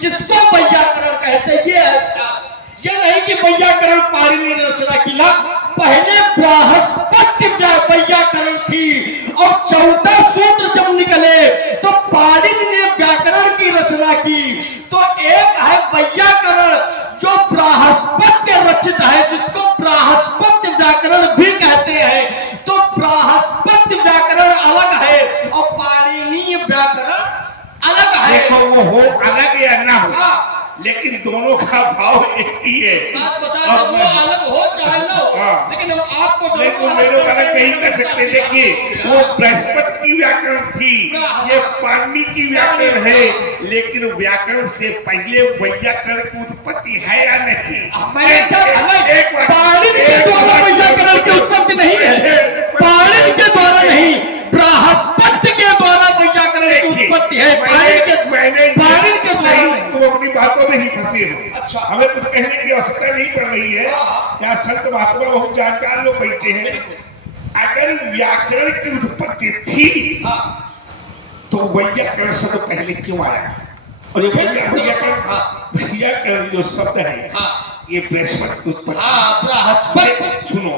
जिसको वैयाकरण कहते हैं, ये नहीं कि वैयाकरण पाणिनि ने रचना की ना, पहले बृहस्पति वैयाकरण थी और 14 सूत्र जब निकले तो पाणिनि ने व्याकरण की रचना की। तो एक है वैयाकरण जो बृहस्पति रचित है, जिसको बृहस्पति व्याकरण भी कहते हैं। तो बृहस्पति व्याकरण अलग है और पाणिनीय व्याकरण अलग है। देखो वो हो अलग या ना हो, लेकिन दोनों का भाव एक ही है। बात बता, वो अलग हो चाहे ना हो, लेकिन हम आपको मेरे को अलग नहीं कर सकते। देखिए वो बृहस्पति की व्याकरण थी, ये पाणिनि की व्याकरण है, लेकिन व्याकरण से पहले वैयाकरण की उत्पत्ति है या नहीं? पाणिनि के द्वारा वैयाकरण की उत्पत्ति नहीं है, पाणिनि के द्वारा नहीं, बृहस्पति के द्वारा वैयाकरण की उत्पत्ति है। पाणिनि के द्वारा तुम अपनी बातों में ही फंसे हो। अच्छा, हमें कुछ कहने की आवश्यकता नहीं पड़ रही है। क्या संत महात्मा बहुत जानकार लोग बैठे हैं। अगर व्याकरण की उत्पत्ति थी तो वैयाकरण शब्द पहले क्यों आया? और ये वैयाकरण जो शब्द है ये बृहस्पति की उत्पत्ति। बृहस्पति सुनो,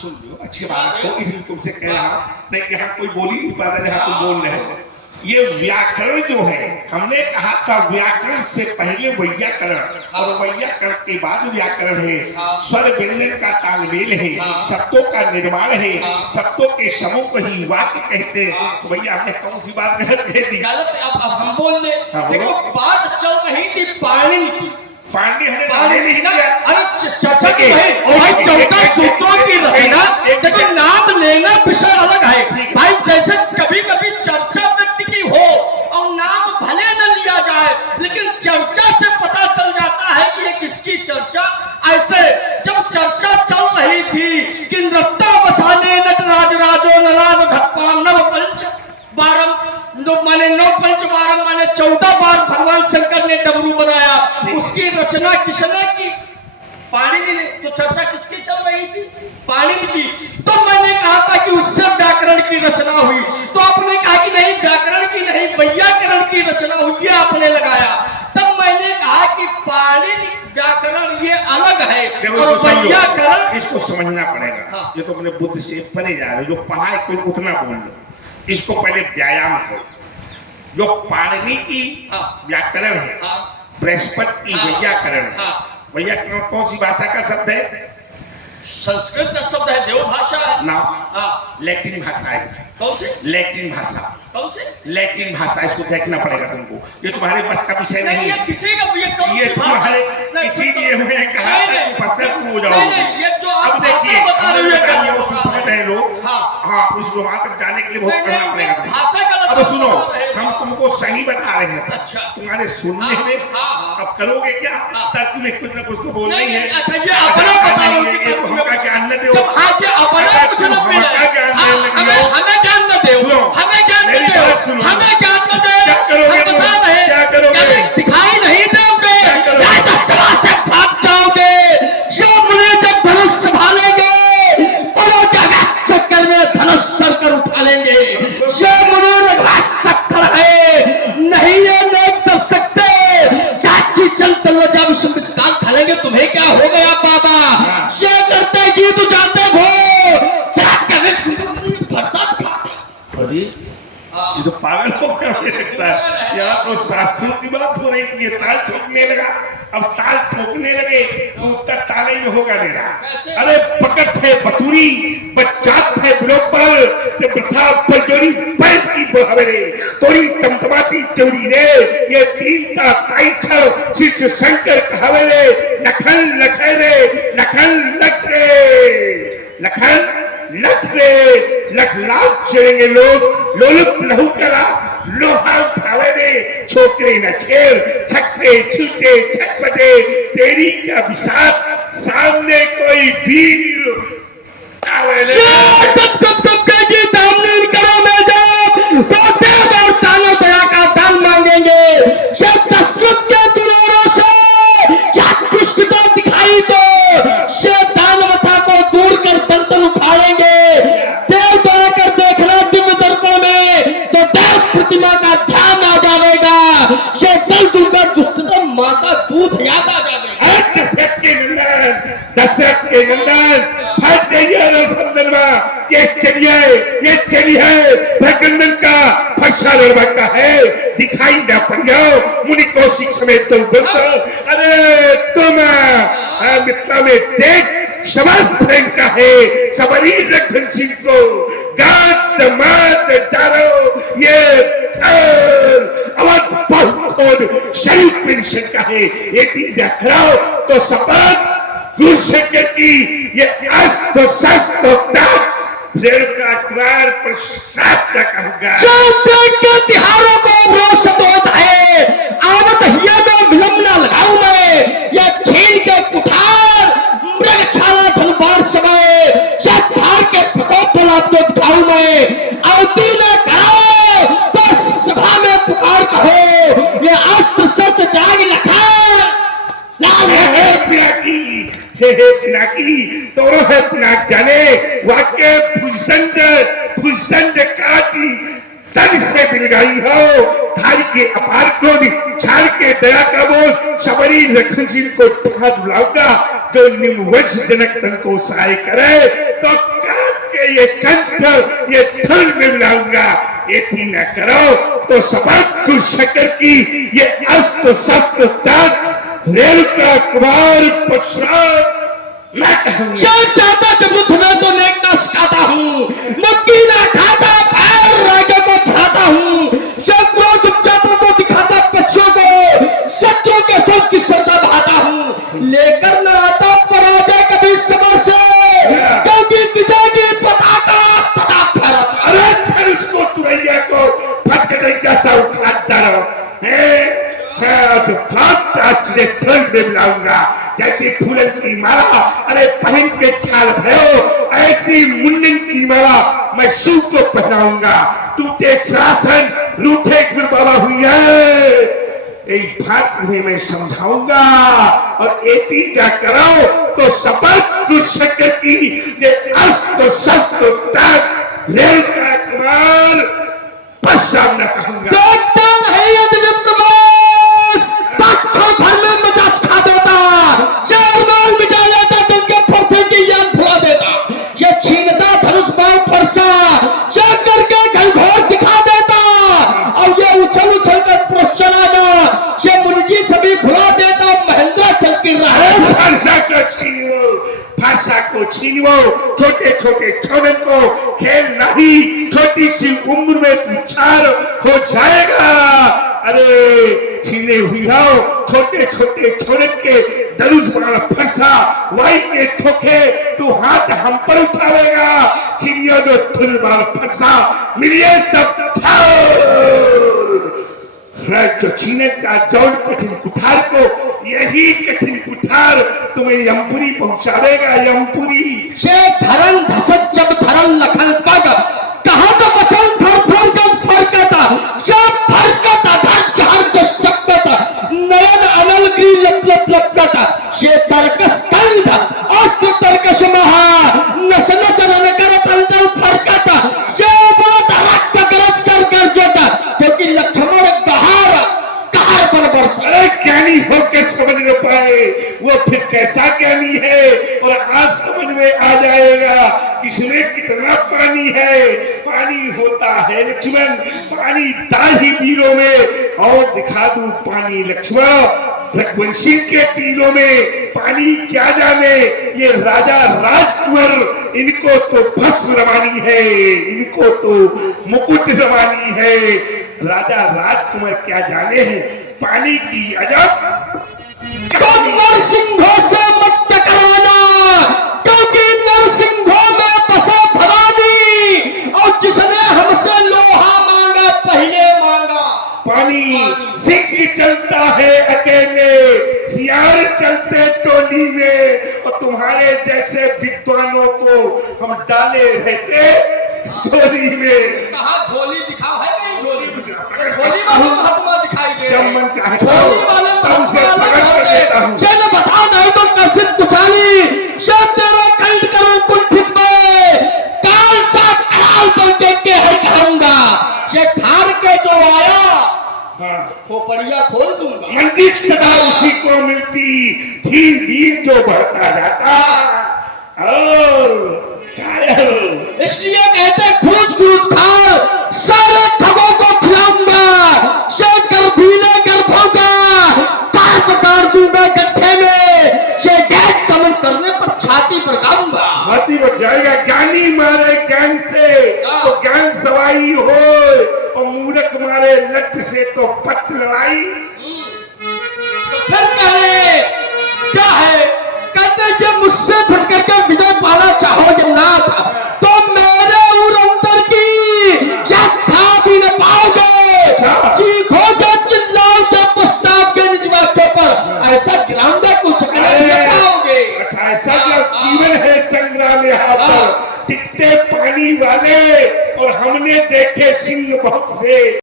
सुन लो, अच्छी बात हो, इसलिए तुमसे कह रहा नहीं, यहाँ कोई बोल ही नहीं पा रहा जहाँ तुम बोल रहे हो। ये व्याकरण जो है, हमने कहा था व्याकरण से पहले वैयाकरण और वैयाकरण के बाद व्याकरण है। स्वर व्यंजन का तालमेल है, शब्दों का निर्माण है, शब्दों के समूह को ही वाक्य कहते हैं। तो भैया हमने कौन सी बात गलत कह दी? गलत अब हम बोल ले। देखो बात चल रही थी पाणिनि की, पाणिनि ना, अरे चर्चा की है और 14 सूत्रों की रचना। देखो नाम लेना विषय अलग है भाई, जैसे कभी कभी चर्चा व्यक्ति की हो और नाम भले न लिया जाए, लेकिन चर्चा से पता चल जाता है कि ये किसकी चर्चा। ऐसे जब चर्चा चल रही थी कि नृत्ता बसाने नटराज राजो नराज भक्तान नव पंच बारम माने 9 पंच बारम माने 14 बार भगवान शंकर ने डमरू बनाया। उसकी रचना किसने की? पाणिनि ने। तो चर्चा किसकी चल रही थी? पाणिनि की। तो मैंने कहा था कि उससे व्याकरण की रचना हुई, तो आपने कहा कि नहीं व्याकरण की नहीं वैयाकरण की रचना हुई, ये आपने लगाया। तब मैंने कहा कि पाणिनि व्याकरण ये अलग है और वैयाकरण, इसको समझना पड़ेगा। ये तो अपने बुद्धि से परे जा रहे, जो पढ़ा है कोई उतना बोल लो, इसको पहले व्यायाम करो। जो पाणिनि की व्याकरण है, बृहस्पति की वैयाकरण है। वैयाकरण कौन सी भाषा का शब्द है? संस्कृत का शब्द है, देव भाषा है ना, लैटिन भाषा है। कौन से? लैटिन भाषा। कौन से? लैटिन भाषा, इसको देखना पड़ेगा तुमको। ये तुम्हारे बस का विषय नहीं है। किसी का ये तुम्हारे, इसीलिए मैंने कहा हो जाओ। अब देखिए लोग, हाँ उस वहां तक जाने के लिए बहुत करना पड़ेगा। अब सुनो, हम तुमको सही बता रहे हैं। अच्छा, तुम्हारे सुनने में अब करोगे क्या? तर्क में कुछ न कुछ तो बोलना ही है। हमें ज्ञान न दो, हमें ज्ञान न दो, हमें ज्ञान न दो। क्या करोगे? क्या करोगे? दिखाई नहीं दोगे, राजसभा से भाग जाओगे। मुनि जब धनुष संभालेंगे तो चक्कर में धनुष सर कर उठा लेंगे। शक्कर है नहीं, ये नहीं कर सकते। चाची चलते लो जब विस्तार खा लेंगे, तुम्हें क्या हो गया बाबा? ये करते गीत जाते हो अरे ये तो पागल हो गया मुझे लगता है। यहाँ तो शास्त्रों की बात हो रही थी, ये ताल ठोकने लगा। अब ताल ठोकने लगे तो उत्तर ताले में होगा मेरा। अरे पकड़ थे बतूरी, बच्चा थे बिलोपर, ते प्रथा बजोरी पैर की बहावरे, तोरी तमतमाती चोरी रे, ये तीनता ताई छल शिष्य शंकर कहावे रे, लखन लखे रे, लखन लख रे, लखन लख रे, लख लाख चलेंगे लोग, लोलुप लहू कला, लोहा उठावे रे, छोकरे न छेड़, छक्के छूटे छटपटे, तेरी का विषाद सामने कोई भीड़ आवे रे। करो मैं जाओ तो देव और तालो दया का दान मांगेंगे। जब दशरथ के दुलारों से क्या कुछ तो दिखाई दो, से दानवता को दूर कर बर्तन उठाएंगे। देव दया कर देखना दिव्य दर्पण में, तो देव प्रतिमा का ध्यान आ जाएगा। ये दल दुर्गा दुष्टतम राधाकंदन का फैसा लड़का है, दिखाई ना पड़ियो मुनि कौशिक समेत तो बोलते अरे तुम मित्रा में देख समाज प्रेम का है सबरी रघुन सिंह को गात मात डालो ये अवध बहुत शरीफ पेंशन का है ये चीज कराओ तो सपत गुरु शंकर की ये अस्त शस्त्र तक रेणुका कुमार प्रसाद का कहूंगा जो देख के तिहारों को रोशन होता है आवत हिया में विलंब ना लगाऊं मैं या खेल के कुठार मृगशाला धनबार समय या धार के प्रकोप भला तो दिखाऊं मैं आवती ना कराओ बस सभा में पुकार कहो ये अस्त्र शस्त्र त्याग लखा लाभ है पिनाकी तोरो है पिनाक जाने वाक्य भुजदंड काटी तन से मिल गई हो धार के अपार क्रोध छाड़ के दया का बोझ सबरी लखन सिंह को ठार बुलाऊंगा जो निम्नवंश जनक तन को सहाय करे तो काट के ये कंठ ये थल में मिलाऊंगा ये थी न करो तो सबक खुश शकर की ये अस्त्र शस्त्र तक रेणुका कुमार प्रसाद मैं कहूंगा क्या चाहता जब में तो नेक ना सिखाता हूँ मक्की ना खाता पैर राजा को बढ़ाता हूँ शत्रुओं जब चाहता तो दिखाता पक्षों को शत्रु के सुख की श्रद्धा बढ़ाता हूँ लेकर ना आता पराजय कभी समर से क्योंकि विजय की पताका सदा फहराता अरे फिर उसको तुरैया को फटके जैसा उठाता रहो तो थल में मिलाऊंगा जैसे फूलन की माला अरे पहन के ख्याल भयो ऐसी मुंडन की माला मैं शिव को पहनाऊंगा टूटे शासन रूठे गुरु बाबा हुई है एक बात तुम्हें मैं समझाऊंगा और एती जा करो तो शपथ दुष्कर की ये अस्त्र शस्त्र तक रेणुका कुमार पश्चात न कहूंगा भर में मजाज खा देता चार माल मिटा देता तो उनके फरसे की याद भुला देता ये छीनता धनुष बाण फरसा जा करके घलघोर दिखा देता और ये उछल उछल कर प्रोत्साहन ये मुनिजी सभी भुला देता महेंद्र चल के रहा भाषा को छीनो छोटे छोटे छोड़न को खेल नहीं छोटी सी उम्र में विचार हो जाएगा अरे छीने हुई हो छोटे छोटे छोड़न के धनुष बाण फंसा वाई के ठोके तू हाथ हम पर उठावेगा छीनियो जो धनुष बाण फंसा मिलिए सब जो छीने का जौन कठिन कुठार को यही कठिन कुठार तुम्हें यमपुरी पहुंचावेगा यमपुरी से धरन धसत जब धरन लखन पग कहा तो बचन धर धर जब फरकता जब फरकता धर चार जस टपकता नयन अनल की लप लप लपकता ये तरकस कंध अस्त्र तरकश महा नस नस रन कर तंदल फरकता ये बहुत रक्त गरज कर गरजता क्योंकि लक्ष्मण अरे ज्ञानी होकर समझ न पाए वो फिर कैसा ज्ञानी है और आज समझ में आ जाएगा किसमें कितना पानी है पानी होता है लक्ष्मण पानी दाही तीरों में और दिखा दूं पानी लक्ष्मण रघुवंशी के तीरों में पानी क्या जाने ये राजा राजकुंवर इनको तो भस्म रवानी है इनको तो मुकुट रवानी है राजा राजकुमार क्या जाने हैं पानी की अजब नरसिंहों से मत टकराना क्योंकि नरसिंहों में बसा भवानी और जिसने हमसे लोहा मांगा पहले मांगा पानी सिंह चलता है अकेले सियार चलते टोली में और तुम्हारे जैसे विद्वानों को हम डाले रहते झोली में कहा झोली दिखाओ है कहीं झोली झोली वाले महात्मा दिखाई दे जब मन चाहे झोली वाले तब से प्रकट कर देता हूँ चल बता नहीं तो कसित कुचाली जब तेरा कंठ करो कुंठित में काल साथ काल पर देख के हर कहूंगा ये ठार के जो आया खोपड़िया खोल दूंगा मंदिर सदा उसी को मिलती धीरे धीरे जो बढ़ता जाता और इसलिए कहते खूंच खूंच खाओ तुम्हारे लट से तो पट लड़ाई। तो फिर कहे क्या है, कहते कि मुझसे फट करके विजय पाना चाहोगे नाथ तो मेरे उरंतर की जब था भी न पाओगे, चीखोगे चिल्लाओगे पछताओगे निज वाक्यों पर, ऐसा गिराओगे कुछ नहीं पाओगे। अच्छा ऐसा जीवन है संग्राम यहाँ पर, टिकते पानी वाले और हमने देखे सिंह बहुत से।